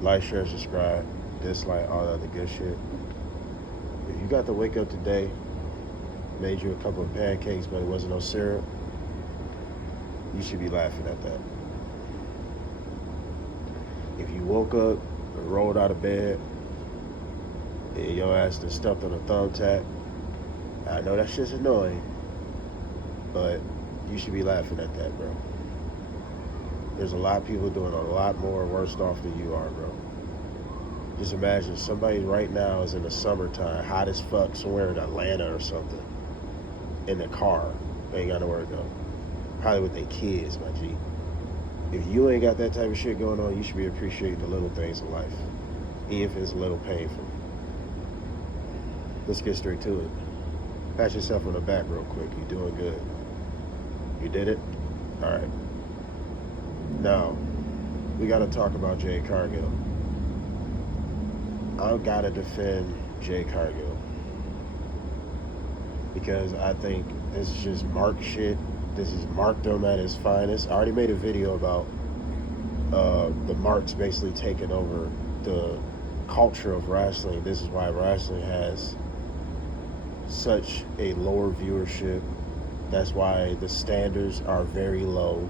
Like, share, subscribe, dislike, all that other good shit. If you got to wake up today, made you a couple of pancakes, but it wasn't no syrup, you should be laughing at that. If you woke up and rolled out of bed and your ass done stepped on a thumbtack, I know that shit's annoying, but you should be laughing at that, bro. There's a lot of people doing a lot more worse off than you are, bro. Just imagine somebody right now is in the summertime, hot as fuck, somewhere in Atlanta or something, in the car. They ain't got nowhere to go. Probably with their kids, my G. If you ain't got that type of shit going on, you should be appreciating the little things in life, even if it's a little painful. Let's get straight to it. Pat yourself on the back real quick. You're doing good. You did it? All right. Now, we got to talk about Jade Cargil. I've got to defend Jade Cargil because I think this is just Mark shit. This is Markdom at his finest. I already made a video about the Marks basically taking over the culture of wrestling. This is why wrestling has such a lower viewership. That's why the standards are very low.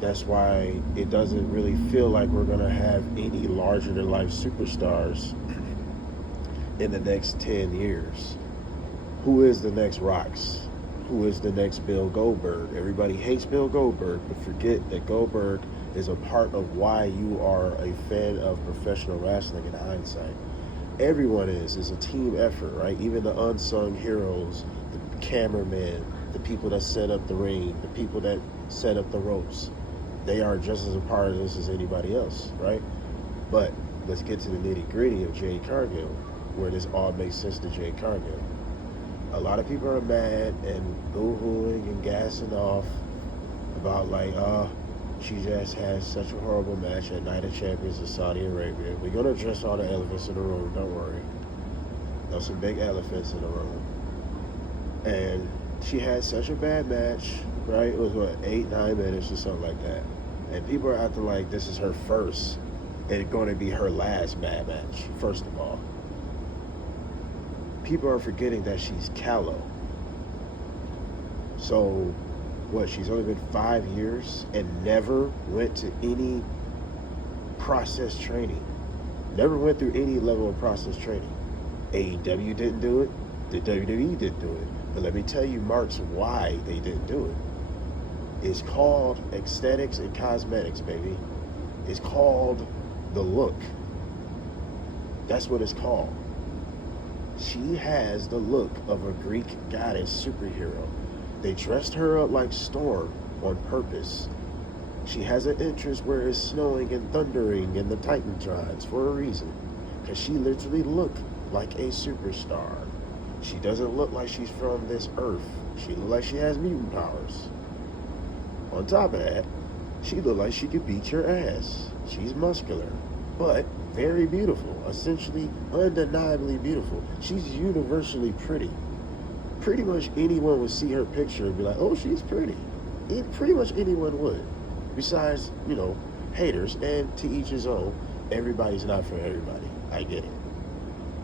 That's why it doesn't really feel like we're going to have any larger-than-life superstars in the next 10 years. Who is the next Rocks? Who is the next Bill Goldberg? Everybody hates Bill Goldberg, but forget that Goldberg is a part of why you are a fan of professional wrestling in hindsight. Everyone is. It's a team effort, right? Even the unsung heroes, the cameramen, the people that set up the ring, the people that set up the ropes. They are just as a part of this as anybody else, right? But let's get to the nitty-gritty of Jade Cargil, where this all makes sense to Jade Cargil. A lot of people are mad and boo-hooing and gassing off about she just had such a horrible match at Night of Champions in Saudi Arabia. We're going to address all the elephants in the room, don't worry. There's some big elephants in the room. And she had such a bad match, right? It was, 8-9 minutes or something like that. And people are acting like this is her first and going to be her last bad match, first of all. People are forgetting that she's callow. So, she's only been 5 years and never went to any process training. Never went through any level of process training. AEW didn't do it. The WWE didn't do it. But let me tell you, Marks, why they didn't do it. It's called aesthetics and cosmetics, baby. It's called the look. That's what it's called. She has the look of a Greek goddess superhero. They dressed her up like Storm on purpose. She has an entrance where it's snowing and thundering in the Titantrons for a reason. Because she literally looked like a superstar. She doesn't look like she's from this earth. She looks like she has mutant powers. On top of that, she looked like she could beat your ass. She's muscular, but very beautiful. Essentially, undeniably beautiful. She's universally pretty. Pretty much anyone would see her picture and be like, oh, she's pretty. Pretty much anyone would. Besides, haters, and to each his own. Everybody's not for everybody. I get it.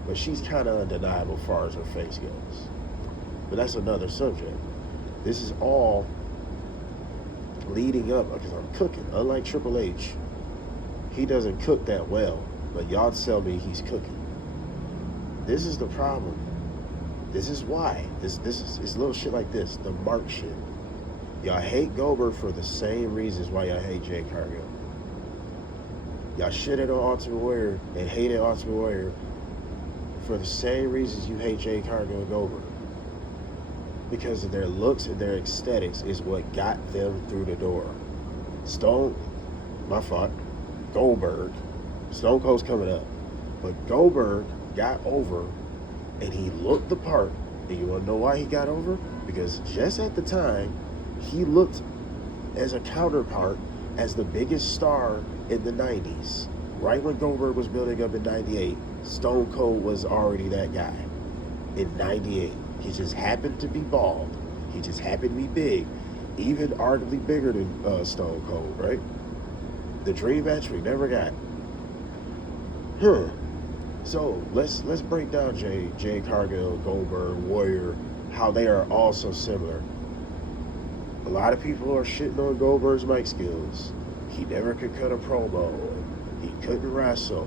But she's kind of undeniable as far as her face goes. But that's another subject. This is all leading up, because I'm cooking. Unlike Triple H, he doesn't cook that well. But y'all tell me he's cooking. This is the problem. This is why. This is it's little shit like this. The Mark shit. Y'all hate Goldberg for the same reasons why y'all hate Jade Cargil. Y'all shitted on Ultimate Warrior and hated Ultimate Warrior for the same reasons you hate Jade Cargil and Goldberg. Because of their looks and their aesthetics is what got them through the door. Goldberg. Stone Cold's coming up. But Goldberg got over and he looked the part. And you want to know why he got over? Because just at the time, he looked as a counterpart as the biggest star in the 90s. Right when Goldberg was building up in 98, Stone Cold was already that guy. In 98, he just happened to be bald. He just happened to be big. Even arguably bigger than Stone Cold, right? The dream match we never got. Huh. So let's break down Jade Cargill, Goldberg, Warrior, how they are all so similar. A lot of people are shitting on Goldberg's mic skills. He never could cut a promo. He couldn't wrestle.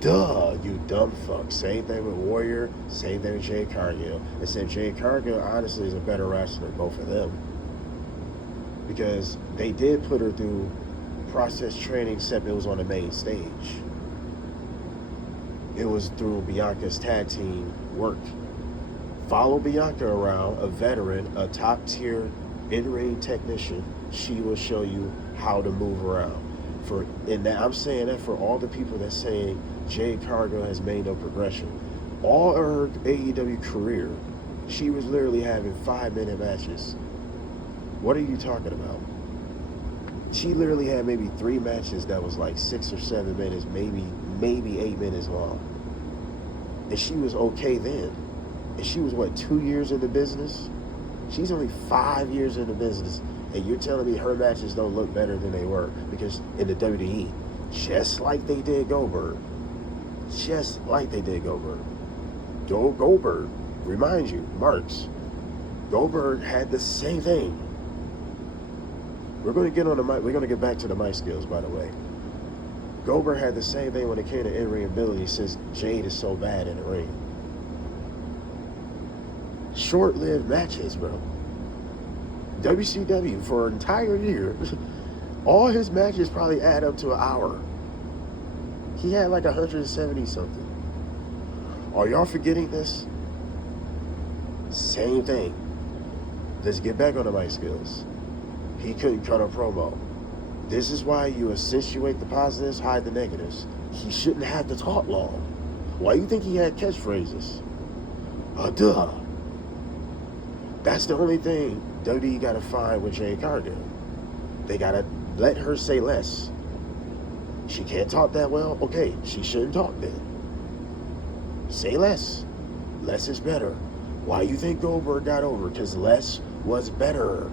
Duh, you dumb fuck. Same thing with Warrior, same thing with Jade Cargill. Except Jade Cargill honestly is a better wrestler, both of them. Because they did put her through process training, except it was on the main stage. It was through Bianca's tag team work. Follow Bianca around, a veteran, a top tier in-ring technician. She will show you how to move around. I'm saying that for all the people that say Jade Cargill has made no progression. All her AEW career, she was literally having 5-minute matches. What are you talking about? She literally had maybe 3 matches that was like 6 or 7 minutes, maybe 8 minutes long. And she was okay then. And she was, 2 years in the business? She's only 5 years in the business. And you're telling me her matches don't look better than they were because in the WWE, just like they did Goldberg. Just like they did Goldberg. Goldberg, remind you, Marks. Goldberg had the same thing. We're going to get on the mic. We're going to get back to the mic skills, by the way. Goldberg had the same thing when it came to in-ring ability since Jade is so bad in the ring. Short-lived matches, bro. WCW for an entire year, all his matches probably add up to an hour. He had like 170 something. Are y'all forgetting this? Same thing. Let's get back on the mic skills. He couldn't cut a promo. This is why you accentuate the positives, hide the negatives. He shouldn't have to talk long. Why do you think he had catchphrases? Duh. That's the only thing WWE got to find with Jade Cargill. They got to let her say less. She can't talk that well? Okay, she shouldn't talk then. Say less. Less is better. Why you think Goldberg got over? Because less was better.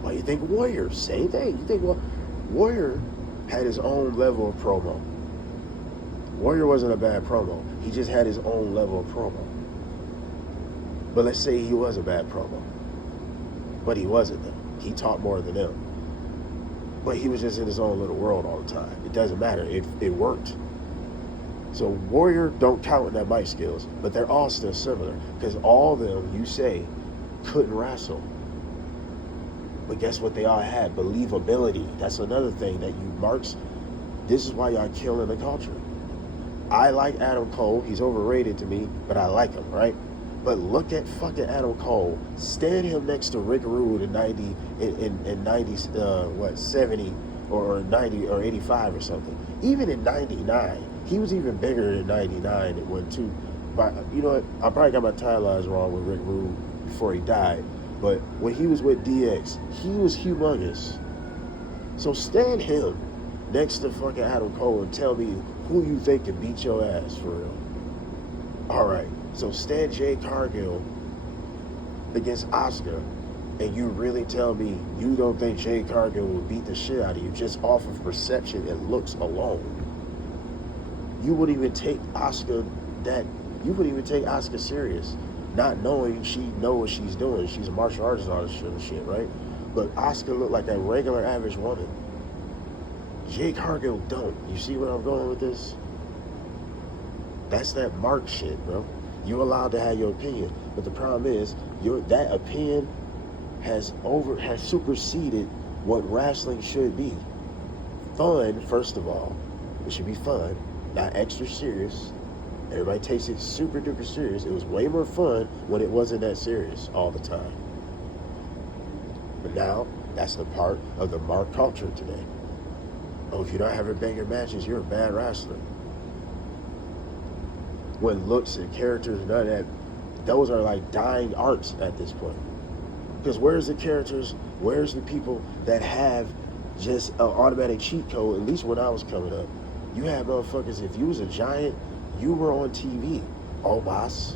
Why you think Warrior? Same thing. You think, well, Warrior had his own level of promo. Warrior wasn't a bad promo. He just had his own level of promo. But let's say he was a bad promo. But he wasn't, though. He talked more than them. But he was just in his own little world all the time. It doesn't matter. It worked. So Warrior don't count in that mic skills, but they're all still similar. Because all of them, you say, couldn't wrestle. But guess what they all had? Believability. That's another thing that you marks. This is why y'all killing the culture. I like Adam Cole. He's overrated to me, but I like him, right? But look at fucking Adam Cole. Stand him next to Rick Rude in 70 or 90 or 85 or something. Even in 99, he was even bigger in 99 it went too. But you know what? I probably got my timelines wrong with Rick Rude before he died. But when he was with DX, he was humongous. So stand him next to fucking Adam Cole and tell me who you think can beat your ass for real. All right. So stand Jade Cargill against Asuka, and you really tell me you don't think Jade Cargill will beat the shit out of you just off of perception and looks alone. You wouldn't even take Asuka serious, not knowing she knows what she's doing. She's a martial artist and all this shit, right? But Asuka looked like a regular average woman. Jade Cargill don't. You see where I'm going with this? That's that mark shit, bro. You're allowed to have your opinion, but the problem is that opinion has superseded what wrestling should be. Fun, first of all. It should be fun, not extra serious. Everybody takes it super duper serious. It was way more fun when it wasn't that serious all the time. But now, that's the part of the mark culture today. Oh, if you're not having banger matches, you're a bad wrestler. When looks and characters, none of that, those are like dying arts at this point. Because where's the characters? Where's the people that have just an automatic cheat code? At least when I was coming up, you had motherfuckers, if you was a giant, you were on TV. Oh, boss.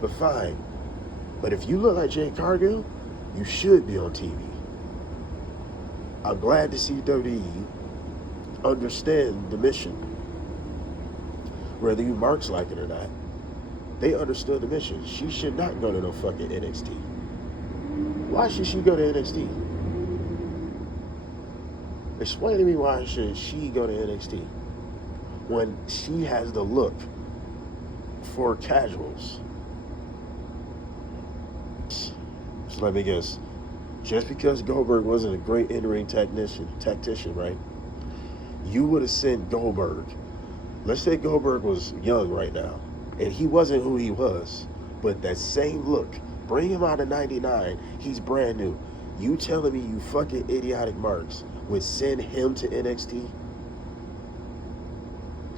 But fine. But if you look like Jade Cargill, you should be on TV. I'm glad to see WWE understand the mission. Whether you marks like it or not, they understood the mission. She should not go to no fucking NXT. Why should she go to NXT? Explain to me, why should she go to NXT when she has the look for casuals? So let me guess. Just because Goldberg wasn't a great in-ring tactician, right? You would have sent Goldberg. Let's say Goldberg was young right now, and he wasn't who he was, but that same look, bring him out of 99, he's brand new. You telling me you fucking idiotic marks would send him to NXT?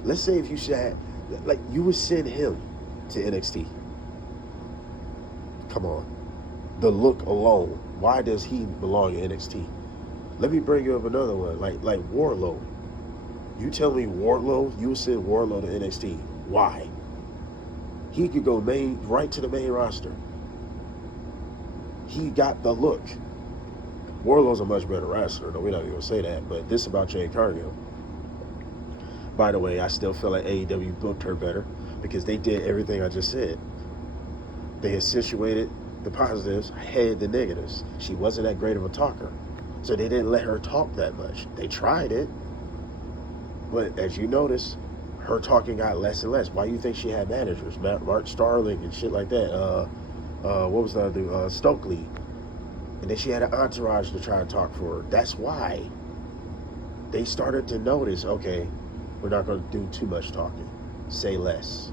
Let's say if you said, like, you would send him to NXT. Come on. The look alone. Why does he belong in NXT? Let me bring you up another one, like Wardlow. You tell me Wardlow, you would send Wardlow to NXT. Why? He could go right to the main roster. He got the look. Wardlow's a much better wrestler, though we're not even going to say that, but this about Jade Cargil. By the way, I still feel like AEW booked her better because they did everything I just said. They accentuated the positives, hid the negatives. She wasn't that great of a talker, so they didn't let her talk that much. They tried it, but as you notice, her talking got less and less. Why do you think she had managers? Mark Starling and shit like that. What was the other dude? Stokely. And then she had an entourage to try and talk for her. That's why they started to notice, okay, we're not going to do too much talking. Say less.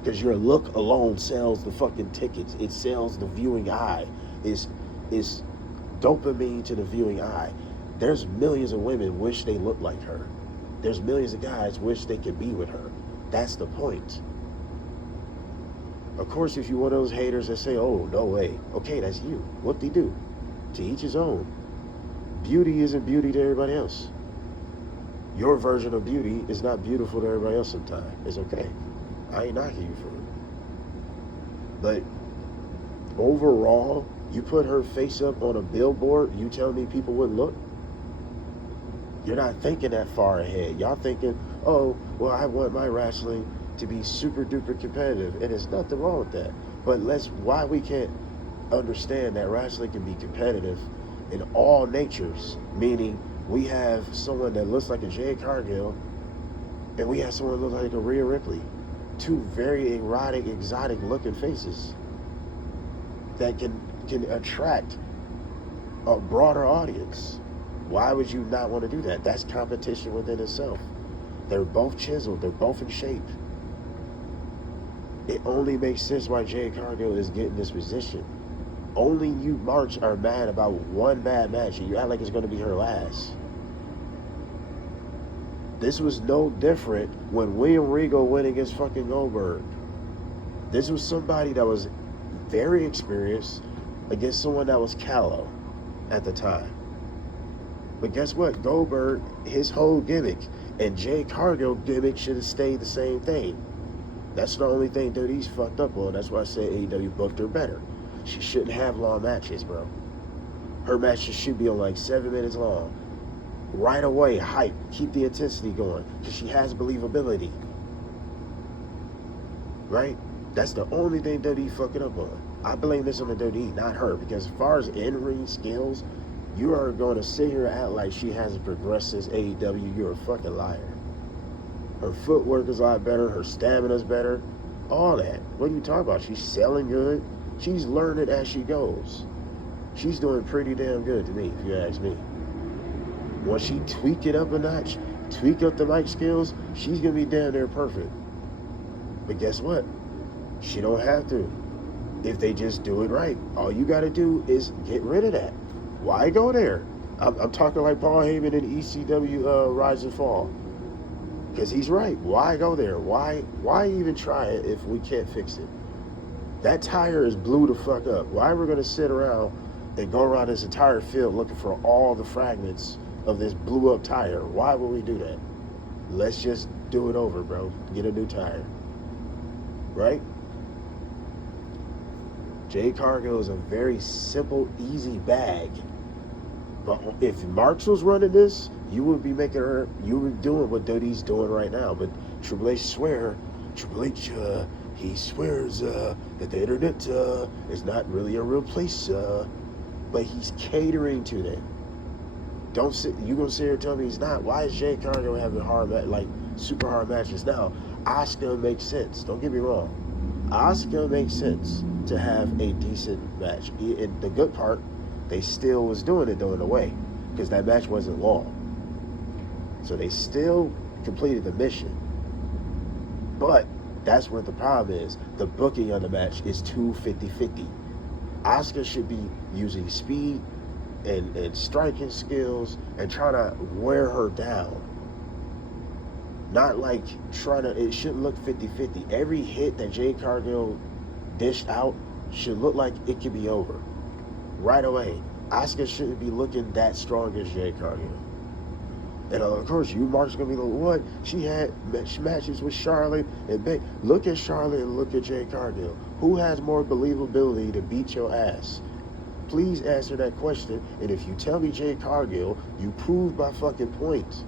Because your look alone sells the fucking tickets. It sells the viewing eye. It's dopamine to the viewing eye. There's millions of women wish they looked like her. There's millions of guys wish they could be with her. That's the point. Of course, if you're one of those haters that say, oh, no way. Okay, that's you. What they do? To each his own. Beauty isn't beauty to everybody else. Your version of beauty is not beautiful to everybody else sometimes. It's okay. I ain't knocking you for it. But overall, you put her face up on a billboard, you tell me people wouldn't look? You're not thinking that far ahead. Y'all thinking, oh, well, I want my wrestling to be super duper competitive, and there's nothing wrong with that. But why we can't understand that wrestling can be competitive in all natures, meaning we have someone that looks like a Jade Cargil, and we have someone that looks like a Rhea Ripley. Two very erotic, exotic looking faces that can attract a broader audience. Why would you not want to do that? That's competition within itself. They're both chiseled. They're both in shape. It only makes sense why Jade Cargil is getting this position. Only you marks are mad about one bad match, and you act like it's going to be her last. This was no different when William Regal went against fucking Goldberg. This was somebody that was very experienced against someone that was callow at the time. But guess what? Goldberg, his whole gimmick, and Jade Cargil gimmick should have stayed the same thing. That's the only thing that he's fucked up on. That's why I say AEW booked her better. She shouldn't have long matches, bro. Her matches should be on like 7 minutes long. Right away, hype. Keep the intensity going. Because she has believability. Right? That's the only thing WWE fucking up on. I blame this on the WWE, not her. Because as far as in-ring skills, you are going to sit here and act like she hasn't progressed since AEW. You're a fucking liar. Her footwork is a lot better. Her stamina's better. All that. What are you talking about? She's selling good. She's learning as she goes. She's doing pretty damn good to me, if you ask me. Once she tweak it up a notch, tweak up the mic skills, she's going to be damn near perfect. But guess what? She don't have to. If they just do it right. All you got to do is get rid of that. Why go there? I'm talking like Paul Heyman in ECW Rise and Fall. Because he's right. Why go there? Why even try it if we can't fix it? That tire is blew the fuck up. Why are we going to sit around and go around this entire field looking for all the fragments of this blew up tire? Why would we do that? Let's just do it over, bro. Get a new tire. Right? Jade Cargil is a very simple, easy bag. But if Marks was running this, you would be making her, you would be doing what Dottie's doing right now. But Triple H Triple H, he swears that the internet is not really a real place. But he's catering to them. Don't sit. You gonna sit here and tell me he's not? Why is Jade Cargil having super hard matches now? Asuka makes sense. Don't get me wrong. Asuka makes sense to have a decent match. And the good part, they still was doing it during the way, because that match wasn't long. So they still completed the mission. But that's where the problem is. The booking on the match is too 50-50. Asuka should be using speed and striking skills and trying to wear her down. Not like it shouldn't look 50-50. Every hit that Jade Cargil dished out should look like it could be over right away. Asuka shouldn't be looking that strong as Jade Cargil. And of course, you Mark's gonna be like, what? She had matches with Charlotte and Becky. Look at Charlotte and look at Jade Cargil. Who has more believability to beat your ass? Please answer that question. And if you tell me Jade Cargil, you proved my fucking point.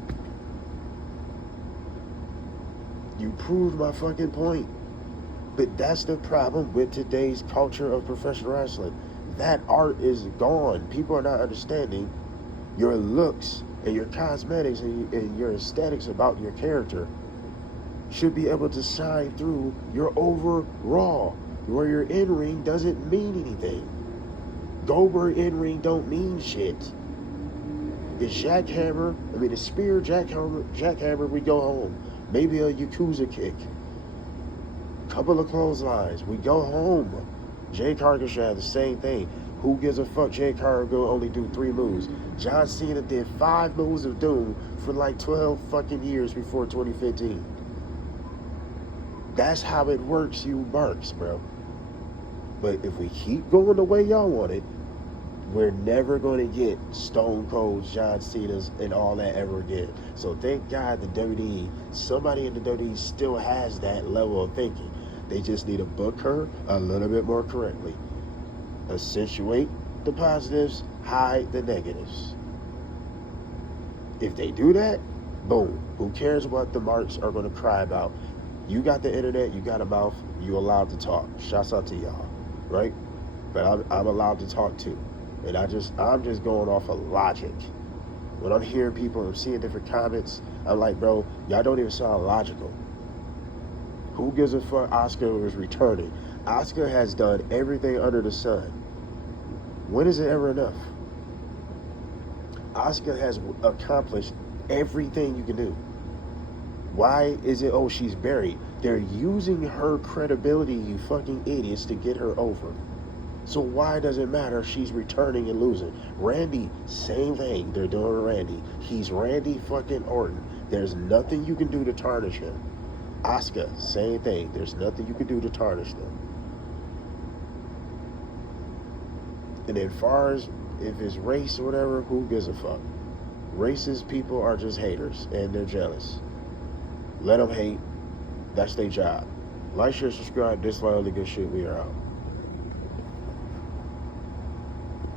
You proved my fucking point. But that's the problem with today's culture of professional wrestling. That art is gone. People are not understanding your looks and your cosmetics and your aesthetics about your character should be able to shine through your overall, where your in-ring doesn't mean anything. Goldberg in-ring don't mean shit. The spear jackhammer, we go home. Maybe a Yakuza kick. Couple of clotheslines, we go home. Jade Cargil should have the same thing. Who gives a fuck? Jade Cargil only do 3 moves. John Cena did 5 moves of doom for like 12 fucking years before 2015. That's how it works, you marks, bro. But if we keep going the way y'all want it, we're never going to get Stone Cold, John Cena's, and all that ever again. So thank God the WWE, somebody in the WWE still has that level of thinking. They just need to book her a little bit more correctly. Accentuate the positives, hide the negatives. If they do that, boom. Who cares what the marks are going to cry about? You got the internet, you got a mouth, you allowed to talk. Shouts out to y'all, right? But I'm allowed to talk too. And I'm just going off of logic. When I'm hearing people and I'm seeing different comments, I'm like, bro, y'all don't even sound logical. Who gives a fuck? Asuka is returning. Asuka has done everything under the sun. When is it ever enough? Asuka has accomplished everything you can do. Why is it, oh, she's buried? They're using her credibility, you fucking idiots, to get her over. So why does it matter if she's returning and losing? Randy, same thing they're doing to Randy. He's Randy fucking Orton. There's nothing you can do to tarnish him. Asuka, same thing. There's nothing you can do to tarnish them. And as far as if it's race or whatever, who gives a fuck? Racist people are just haters and they're jealous. Let them hate. That's their job. Like, share, subscribe, dislike, all the good shit. We are out.